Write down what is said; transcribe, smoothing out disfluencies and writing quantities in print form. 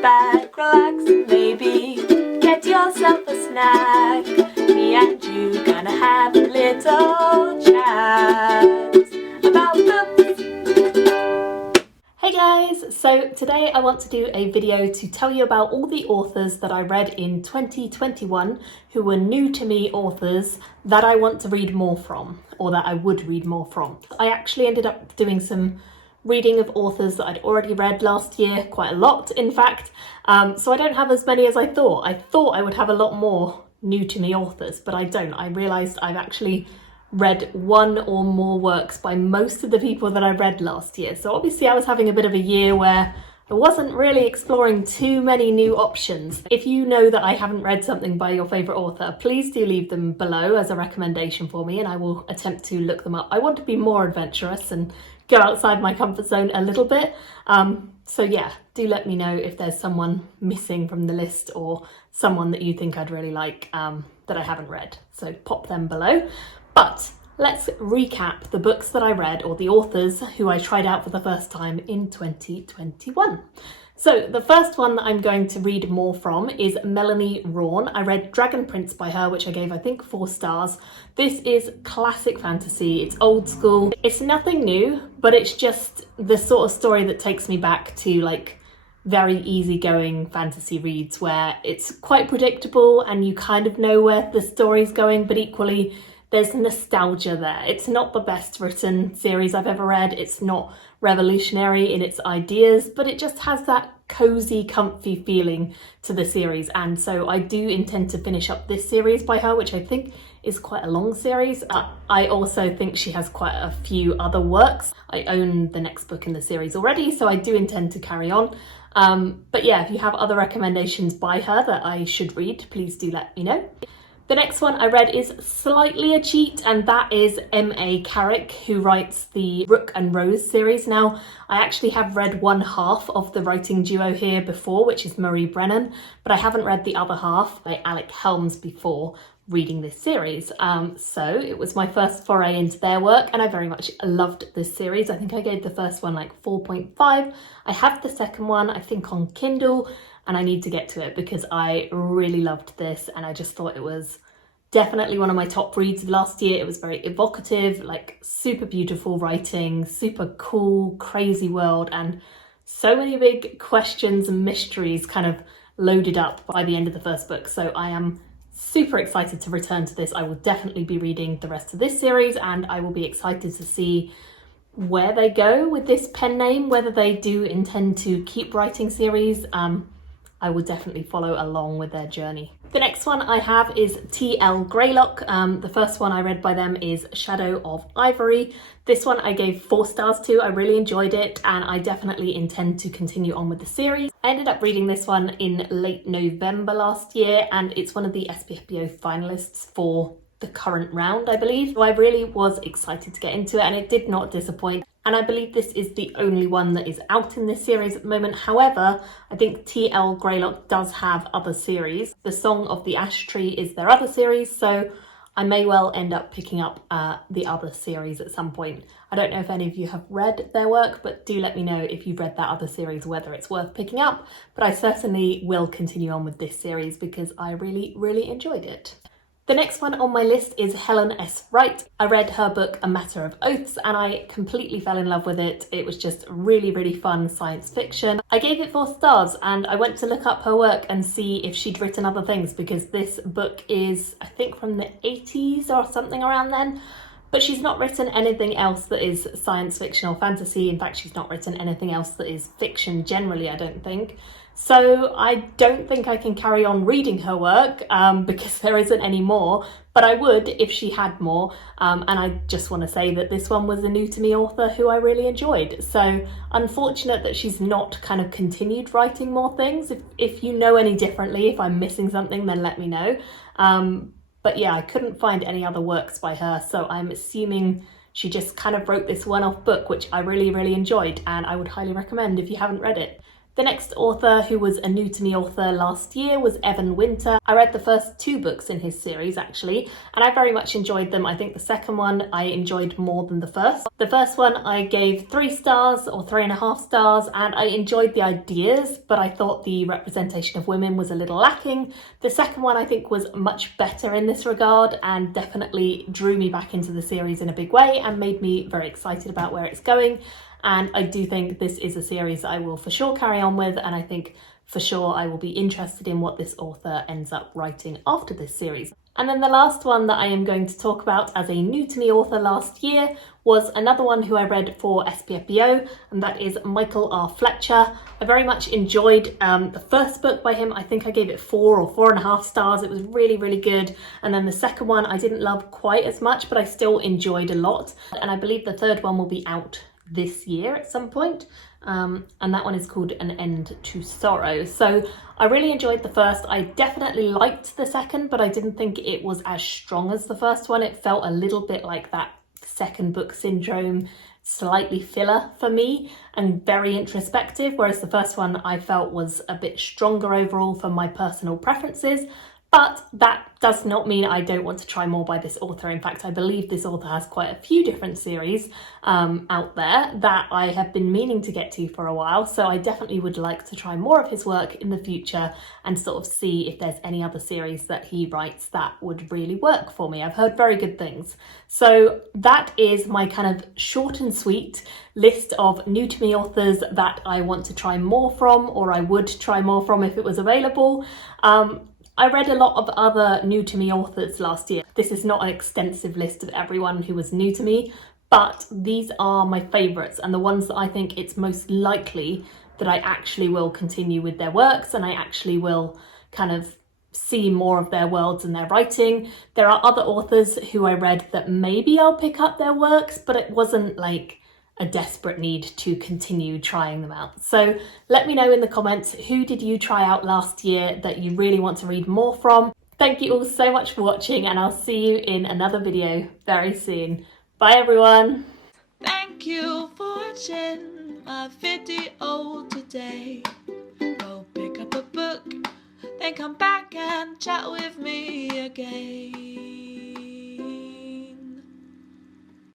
back, relax, and maybe get yourself a snack. Me and you gonna have a little chat about books. Hey guys, so today I want to do a video to tell you about all the authors that I read in 2021 who were new to me authors that I want to read more from, or that I would read more from. I actually ended up doing some reading of authors that I'd already read last year, quite a lot in fact, so I don't have as many as I thought. I thought I would have a lot more new to me authors, but I don't. I realised I've actually read one or more works by most of the people that I read last year. So obviously I was having a bit of a year where I wasn't really exploring too many new options. If you know that I haven't read something by your favourite author, please do leave them below as a recommendation for me and I will attempt to look them up. I want to be more adventurous and go outside my comfort zone a little bit. So yeah, do let me know if there's someone missing from the list or someone that you think I'd really like that I haven't read. So pop them below. But let's recap the books that I read, or the authors who I tried out for the first time in 2021. So the first one that I'm going to read more from is Melanie Rawn. I read Dragon Prince by her, which I gave, I think, 4 stars. This is classic fantasy. It's old school. It's nothing new, but it's just the sort of story that takes me back to like very easygoing fantasy reads where it's quite predictable and you kind of know where the story's going, but equally there's nostalgia there. It's not the best written series I've ever read. It's not revolutionary in its ideas, but it just has that cozy, comfy feeling to the series. And so I do intend to finish up this series by her, which I think is quite a long series. I also think she has quite a few other works. I own the next book in the series already, so I do intend to carry on. But yeah, if you have other recommendations by her that I should read, please do let me know. The next one I read is slightly a cheat, and that is M.A. Carrick, who writes the Rook and Rose series. Now, I actually have read one half of the writing duo here before, which is Marie Brennan, but I haven't read the other half by Alec Helms before reading this series. So it was my first foray into their work, and I very much loved this series. I think I gave the first one like 4.5. I have the second one, I think, on Kindle, and I need to get to it because I really loved this and I just thought it was definitely one of my top reads of last year. It was very evocative, like super beautiful writing, super cool, crazy world, and so many big questions and mysteries kind of loaded up by the end of the first book. So I am super excited to return to this. I will definitely be reading the rest of this series and I will be excited to see where they go with this pen name, whether they do intend to keep writing series. I will definitely follow along with their journey. The next one I have is L Greylock. The first one I read by them is Shadow of Ivory. This one I gave 4 stars to. I really enjoyed it and I definitely intend to continue on with the series. I ended up reading this one in late November last year and it's one of the SPFBO finalists for the current round, I believe. So I really was excited to get into it and it did not disappoint. And I believe this is the only one that is out in this series at the moment. However, I think L Greylock does have other series. The Song of the Ash Tree is their other series, so I may well end up picking up the other series at some point. I don't know if any of you have read their work, but do let me know if you've read that other series, whether it's worth picking up. But I certainly will continue on with this series because I really, really enjoyed it. The next one on my list is Helen S Wright. I read her book A Matter of Oaths and I completely fell in love with it. It was just really, really fun science fiction. I gave it 4 stars and I went to look up her work and see if she'd written other things because this book is, I think, from the 80s or something around then. But she's not written anything else that is science fiction or fantasy. In fact, she's not written anything else that is fiction generally, I don't think. So I don't think I can carry on reading her work because there isn't any more, but I would if she had more. And I just want to say that this one was a new to me author who I really enjoyed. So unfortunate that she's not kind of continued writing more things. If you know any differently, if I'm missing something, then let me know. But yeah, I couldn't find any other works by her. So I'm assuming she just kind of wrote this one-off book, which I really, really enjoyed and I would highly recommend if you haven't read it. The next author who was a new to me author last year was Evan Winter. I read the first 2 books in his series actually, and I very much enjoyed them. I think the second one I enjoyed more than the first. The first one I gave 3 stars or 3.5 stars, and I enjoyed the ideas, but I thought the representation of women was a little lacking. The second one I think was much better in this regard and definitely drew me back into the series in a big way and made me very excited about where it's going. And I do think this is a series I will for sure carry on with, and I think for sure I will be interested in what this author ends up writing after this series. And then the last one that I am going to talk about as a new to me author last year was another one who I read for SPFBO, and that is Michael R Fletcher. I very much enjoyed the first book by him. I think I gave it 4 or 4.5 stars. It was really, really good. And then the second one I didn't love quite as much, but I still enjoyed a lot. And I believe the third one will be out this year at some point, and that one is called An End to Sorrow. So I really enjoyed the first. I definitely liked the second, but I didn't think it was as strong as the first one. It felt a little bit like that second book syndrome, slightly filler for me and very introspective, whereas the first one I felt was a bit stronger overall for my personal preferences. But that does not mean I don't want to try more by this author. In fact, I believe this author has quite a few different series out there that I have been meaning to get to for a while. So I definitely would like to try more of his work in the future and sort of see if there's any other series that he writes that would really work for me. I've heard very good things. So that is my kind of short and sweet list of new to me authors that I want to try more from, or I would try more from if it was available. I read a lot of other new to me authors last year. This is not an extensive list of everyone who was new to me, but these are my favourites and the ones that I think it's most likely that I actually will continue with their works and I actually will kind of see more of their worlds and their writing. There are other authors who I read that maybe I'll pick up their works, but it wasn't like a desperate need to continue trying them out. So let me know in the comments, who did you try out last year that you really want to read more from? Thank you all so much for watching, and I'll see you in another video very soon. Bye everyone. Thank you for watching my video today. Go pick up a book, then come back and chat with me again.